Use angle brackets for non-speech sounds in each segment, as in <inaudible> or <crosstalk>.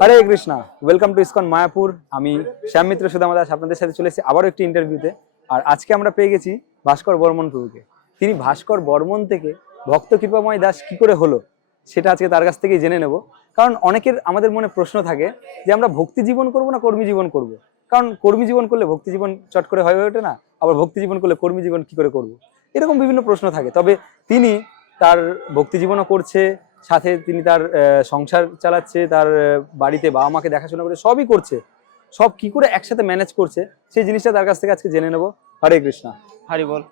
Hare Krishna welcome to ISKCON Mayapur. আমি শ্যাম মিত্র সুদামা দাস, আপনাদের সাথে চলে এসেছি আবারও একটি ইন্টারভিউতে আর আজকে আমরা পেয়ে গেছি ভাস্কর বর্মন প্রভুকে। তিনি ভাস্কর বর্মন থেকে ভক্ত কৃপাময় দাস কি করে হলো, সেটা আজকে তার কাছ থেকেই জেনে নেব। কারণ অনেকের আমাদের মনে প্রশ্ন থাকে যে, আমরা ভক্তি জীবন করব না কর্মী জীবন করব? কারণ কর্মী জীবন করলে ভক্তি জীবন চট করে হয়ে ওঠে না, আবার ভক্তি জীবন করলে কর্মী জীবন কি করে করব? এরকম বিভিন্ন প্রশ্ন থাকে। তবে তিনি তার ভক্তি জীবনও করছে সাথে তিনি তার সংসার চালাচ্ছে তার বাড়িতে বাবা মাকে দেখাশোনা করে সবই করছে। সব কি করে একসাথে ম্যানেজ করছে সেই জিনিসটা তার কাছ থেকে আজকে জেনে নেব। হরে কৃষ্ণা। হরি বল।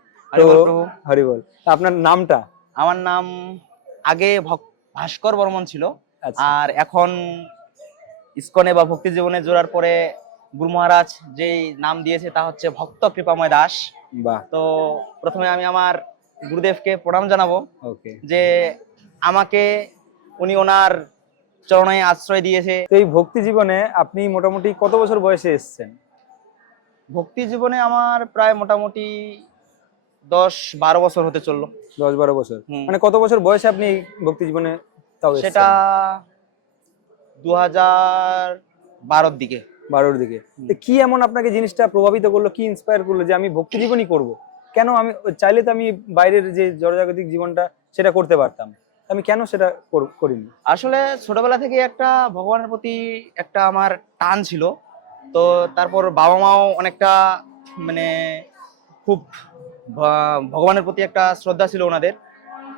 হরি বল আপনার নামটা? আমার নাম আগে ভাস্কর বর্মন ছিল। আচ্ছা। আর এখন ইস্কনে বা ভক্তি জীবনে জোড়ার পরে গুরু মহারাজ যেই নাম দিয়েছে তা হচ্ছে ভক্ত কৃপাময় দাস। বাহ। তো প্রথমে আমি আমার গুরুদেবকে প্রণাম জানাব ওকে। যে আমাকে উনি ওনার চরণে আশ্রয় দিয়েছে। তো এই ভক্তি জীবনে আপনি মোটামুটি কত বছর বয়সে এসেছেন? ভক্তি জীবনে আমার প্রায় মোটামুটি দশ বারো বছর হতে চলল। দশ বারো বছর। মানে কত বছর বয়সে আপনি এই ভক্তি জীবনে তাও সেটা দু হাজার বারোর দিকে। বারোর দিকে। কি এমন আপনাকে জিনিসটা প্রভাবিত করল কি ইন্সপায়ার করল যে আমি ভক্তি জীবনই করব? কেন আমি চাইলে তো আমি বাইরের যে জড়জাগতিক জীবনটা সেটা করতে পারতাম? আমি কেন সেটা কর- করিনি? আসলে ছোটবেলা থেকে একটা ভগবানের প্রতি একটা আমার টান ছিল। তো তারপর বাবা মাও অনেকটা মানে খুব ভগবানের প্রতি একটা শ্রদ্ধা ছিল ওনাদের।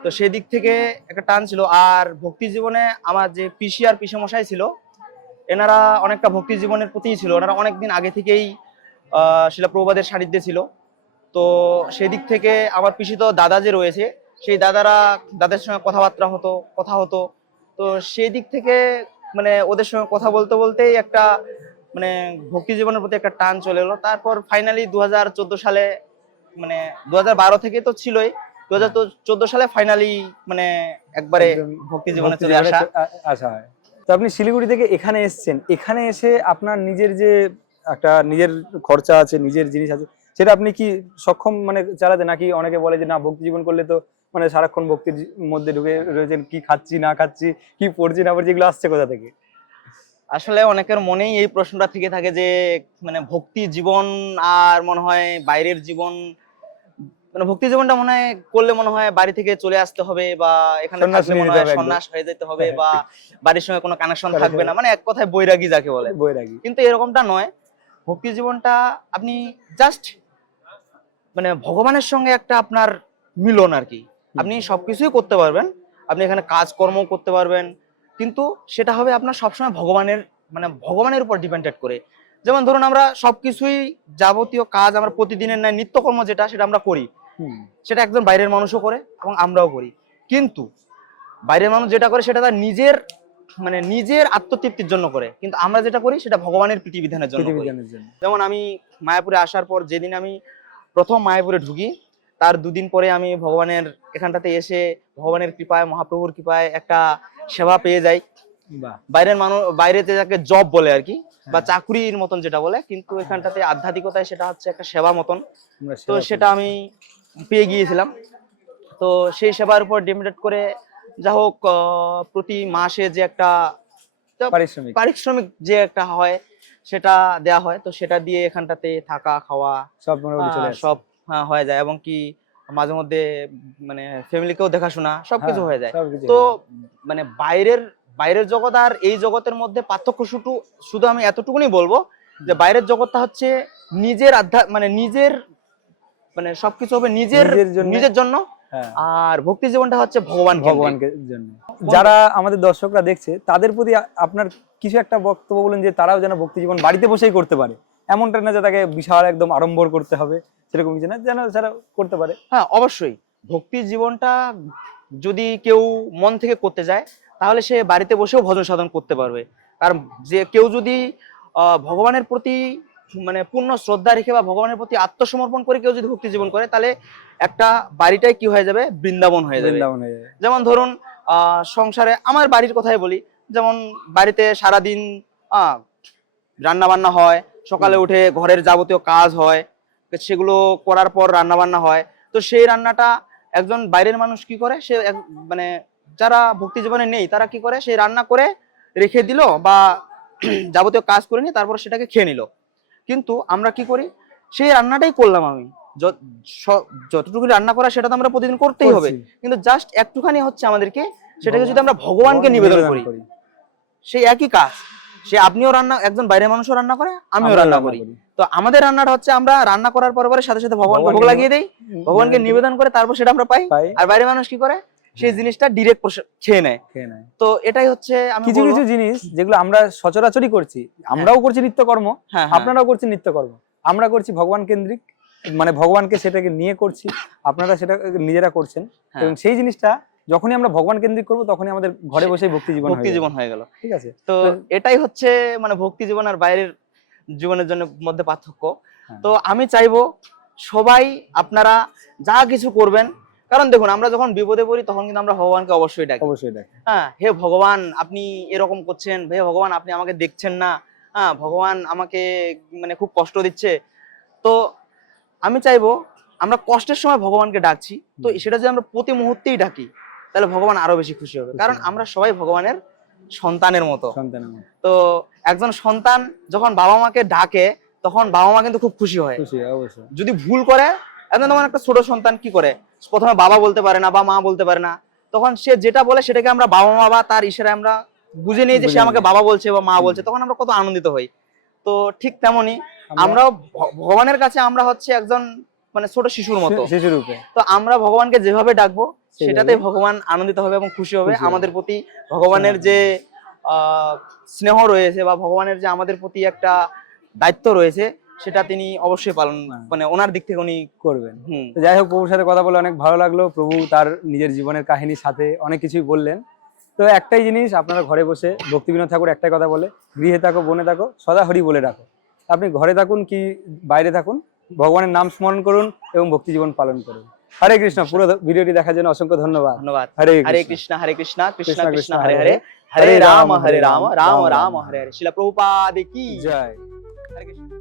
তো সেই দিক থেকে একটা টান ছিল। আর ভক্তি জীবনে আমার যে পিসি আর পিসে মশাই ছিল, এনারা অনেকটা ভক্তি জীবনের প্রতিই ছিল। ওনারা অনেকদিন আগে থেকেই, আহ শিলা প্রভুপাদের সান্নিধ্যে ছিল। তো সেই দিক থেকে আমার পিসি তো দাদা যে রয়েছে। সেই দাদারা দাদার সঙ্গে কথাবার্তা হতো কথা হতো। তো সেই দিক থেকে মানে ওদের সঙ্গে কথা বলতে বলতেই একটা মানে ভক্তি জীবনের প্রতি একটা টান চলে এলো। তারপর ফাইনালি দু হাজার চোদ্দ সালে মানে দু থেকে তো ছিলই দু সালে ফাইনালি মানে একবারে ভক্তি জীবনে চলে আসা। হয়। তো আপনি শিলিগুড়ি থেকে এখানে এসেছেন। এখানে এসে আপনার নিজের যে একটা নিজের খরচা আছে নিজের জিনিস আছে সেটা আপনি কি সক্ষম মানে চালাতে নাকি অনেকে বলে যে না ভক্তি জীবন করলে তো মানে সারাক্ষণ ভক্তির মধ্যে ঢুকে রয়েছেন কি খাচ্ছি না খাচ্ছি কি পড়ছি না পড়ছি এগুলো আসছে কোথা থেকে? আসলে অনেকের মনেই এই প্রশ্নটা থেকে থাকে যে মানে ভক্তি জীবন আর মনে হয় বাইরের জীবন মানে ভক্তি জীবনটা মনে হয় করলে মনে হয় বাড়ি থেকে চলে আসতে হবে বা এখানে সন্ন্যাস থাকলে মনে হয় সন্ন্যাস হয়ে যেতে হবে হ্যাঁ, বা বাড়ির সঙ্গে কোনো কানেকশন থাকবে না। মানে এক কথায় বৈরাগী যাকে বলে। বৈরাগী। কিন্তু এরকমটা নয়। ভক্তি জীবনটা আপনি জাস্ট মানে ভগবানের সঙ্গে একটা আপনার মিলন আর কি। আপনি সবকিছুই করতে পারবেন। আপনি এখানে কাজকর্ম করতে পারবেন। কিন্তু সেটা হবে আপনার সবসময় ভগবানের মানে ভগবানের উপর ডিপেন্ডেড করে। যেমন ধরুন আমরা সবকিছুই যাবতীয় কাজ আমরা প্রতিদিনের ন্যায় নিত্যকর্ম যেটা সেটা আমরা করি। সেটা একজন বাইরের মানুষও করে এবং আমরাও করি। কিন্তু বাইরের মানুষ যেটা করে সেটা তার নিজের মানে নিজের আত্মতৃপ্তির জন্য করে। কিন্তু আমরা যেটা করি সেটা ভগবানের প্রীতিবিধানের জন্য করি। জন্য। যেমন আমি মায়াপুরে আসার পর যেদিন আমি প্রথম মায়াপুরে ঢুকি তার দুদিন পরে আমি ভগবানের এখানটাতে এসে ভগবানের কৃপায় মহাপ্রভুর কৃপায় একটা সেবা পেয়ে যাই। বাইরের মানুষ বাইরে যাকে জব বলে আর কি বা হ্যাঁ। চাকুরির মতন যেটা বলে কিন্তু এখানটাতে আধ্যাত্মিকতায় সেটা হচ্ছে একটা সেবা মতন। তো সেটা আমি পেয়ে গিয়েছিলাম। তো সেই সেবার উপর ডিপেন্ড করে যা হোক প্রতি মাসে যে একটা পারিশ্রমিক। পারিশ্রমিক যে একটা হয় সেটা দেয়া হয়। তো সেটা দিয়ে এখানটাতে থাকা খাওয়া সব সব হ্যাঁ, হয়ে যায় এবং কি মাঝে মধ্যে মানে ফ্যামিলিকেও দেখাশোনা সবকিছু হ্যাঁ, হয়ে যায়। তো মানে বাইরের বাইরের জগৎ আর এই জগতের মধ্যে পার্থক্য শুধু শুধু আমি এতটুকুনি বলব যে বাইরের জগৎটা হচ্ছে নিজের আধ্যা মানে নিজের মানে সবকিছু হবে নিজের নিজের জন্য। হ্যাঁ। আর ভক্তি জীবনটা হচ্ছে ভগবান ভগবান ভগবানকে জন্য। যারা আমাদের দর্শকরা দেখছে তাদের প্রতি আপনার কিছু একটা বক্তব্য বলেন যে তারাও যেন ভক্তি জীবন বাড়িতে বসেই করতে পারে। এমনটা না যে তাকে বিশাল একদম আড়ম্বর করতে হবে সেরকম কিছু না যেন যারা করতে পারে। হ্যাঁ অবশ্যই। ভক্তির জীবনটা যদি কেউ মন থেকে করতে যায় তাহলে সে বাড়িতে বসেও ভজন সাধন করতে পারবে। কারণ যে কেউ যদি ভগবানের প্রতি মানে পূর্ণ শ্রদ্ধা রেখে বা ভগবানের প্রতি আত্মসমর্পণ করে কেউ যদি ভক্তি জীবন করে তাহলে একটা বাড়িটাই কি হয়ে যাবে? বৃন্দাবন হয়ে যাবে। বৃন্দাবন হয়ে যাবে। যেমন ধরুন আহ, সংসারে আমার বাড়ির কথাই বলি যেমন বাড়িতে সারাদিন আহ রান্না বান্না হয় সকালে উঠে ঘরের যাবতীয় কাজ হয় সেগুলো করার পর রান্না বান্না হয়। তো সেই রান্নাটা একজন বাইরের মানুষ কি করে? সে মানে যারা ভক্তি জীবনে নেই তারা কি করে? সেই রান্না করে রেখে দিল বা <clears throat> যাবতীয় কাজ করে নিয়ে তারপর সেটাকে খেয়ে নিল। কিন্তু আমরা কি করি? সেই রান্নাটাই করলাম আমি। যতটুকু রান্না করা সেটা তো আমরা প্রতিদিন করতেই হবে। কিন্তু জাস্ট একটুখানি হচ্ছে আমাদেরকে সেটাকে যদি আমরা ভগবানকে নিবেদন করি। সেই একই কাজ। সে আপনিও রান্না একজন বাইরের মানুষও রান্না করে আমিও রান্না করি। তো আমাদের রান্নাটা হচ্ছে আমরা রান্না করার পরে পরে সাথে সাথে ভগবানকে ভোগ লাগিয়ে দেই ভগবানকে নিবেদন করে তারপর সেটা আমরা পাই। আর বাইরের মানুষ কি করে? সেই জিনিসটা ডিরেক্ট খেয়ে নেয়। তো এটাই হচ্ছে কিছু কিছু জিনিস যেগুলো আমরা সচরাচরই করছি আমরাও করছি নিত্যকর্ম হ্যাঁ হ্যাঁ। আপনারাও করছেন নিত্যকর্ম। আমরা করছি ভগবান কেন্দ্রিক মানে ভগবানকে সেটাকে নিয়ে করছি আপনারা সেটা নিজেরা করছেন। হ্যাঁ। এবং সেই জিনিসটা যখনই আমরা ভগবান কেন্দ্রিক করব তখনই আমাদের ঘরে বসেই ভক্তি জীবন ভক্তি জীবন হয়ে গেল। ঠিক আছে? তো এটাই হচ্ছে মানে ভক্তি জীবন আর বাইরের জীবনের জন্য মধ্যে পার্থক্য। হ্যাঁ। তো আমি চাইব সবাই আপনারা যা কিছু করবেন কারণ দেখুন আমরা যখন বিপদে পড়ি তখন কিন্তু আমরা ভগবানকে অবশ্যই ডাকি। অবশ্যই দেখ হ্যাঁ হে ভগবান আপনি এরকম করছেন হে ভগবান আপনি আমাকে দেখছেন না। হ্যাঁ ভগবান আমাকে মানে খুব কষ্ট দিচ্ছে। তো আমি চাইব আমরা কষ্টের সময় ভগবানকে ডাকছি। তো সেটা যদি আমরা প্রতি মুহূর্তেই ডাকি তাহলে ভগবান আরও বেশি খুশি হবে। কারণ আমরা সবাই ভগবানের সন্তানের মতো। তো একজন সন্তান যখন বাবা মাকে ডাকে তখন বাবা মা কিন্তু খুব খুশি হয়। যদি ভুল করে একদম তোমার একটা ছোট সন্তান কি করে? প্রথমে বাবা বলতে পারে না বা মা বলতে পারে না। তখন সে যেটা বলে সেটাকে আমরা বাবা মা বা তার ইশারায় আমরা বুঝে নিই যে সে আমাকে বাবা বলছে বা মা বলছে তখন আমরা কত আনন্দিত হই। তো ঠিক তেমনি আমরাও ভগবানের কাছে আমরা হচ্ছে একজন মানে ছোট শিশুর মতো। শিশু রূপে তো আমরা ভগবানকে যেভাবে ডাকবো। সেটাতে ভগবান আনন্দিত হবে এবং খুশি হবে। আমাদের প্রতি ভগবানের যে আহ, স্নেহ রয়েছে বা ভগবানের যে আমাদের প্রতি একটা দায়িত্ব রয়েছে সেটা তিনি অবশ্যই পালন হ্যাঁ। মানে ওনার দিক থেকে উনি করবেন। যাই হোক প্রভুর সাথে কথা বলে অনেক ভালো লাগল। প্রভু তার নিজের জীবনের কাহিনীর সাথে অনেক কিছুই বললেন। তো একটাই জিনিস আপনারা ঘরে বসে ভক্তি বিনোদ ঠাকুর একটাই কথা বলে গৃহে থাকো বনে থাকো সদা হরি বলে রাখো। আপনি ঘরে থাকুন কি বাইরে থাকুন ভগবানের নাম স্মরণ করুন এবং ভক্তি জীবন পালন করুন। হরে কৃষ্ণ পুরো ভিডিওটি দেখার জন্য অসংখ্য ধন্যবাদ। ধন্যবাদ। হরে হরে কৃষ্ণ কৃষ্ণ হরে কৃষ্ণ কৃষ্ণ কৃষ্ণ কৃষ্ণ কৃষ্ণ হরে হরে হরে হরে রাম হরে রাম রাম রাম রাম রাম হরে হরে শিলা প্রভুপাদ কি জয় হরে কৃষ্ণ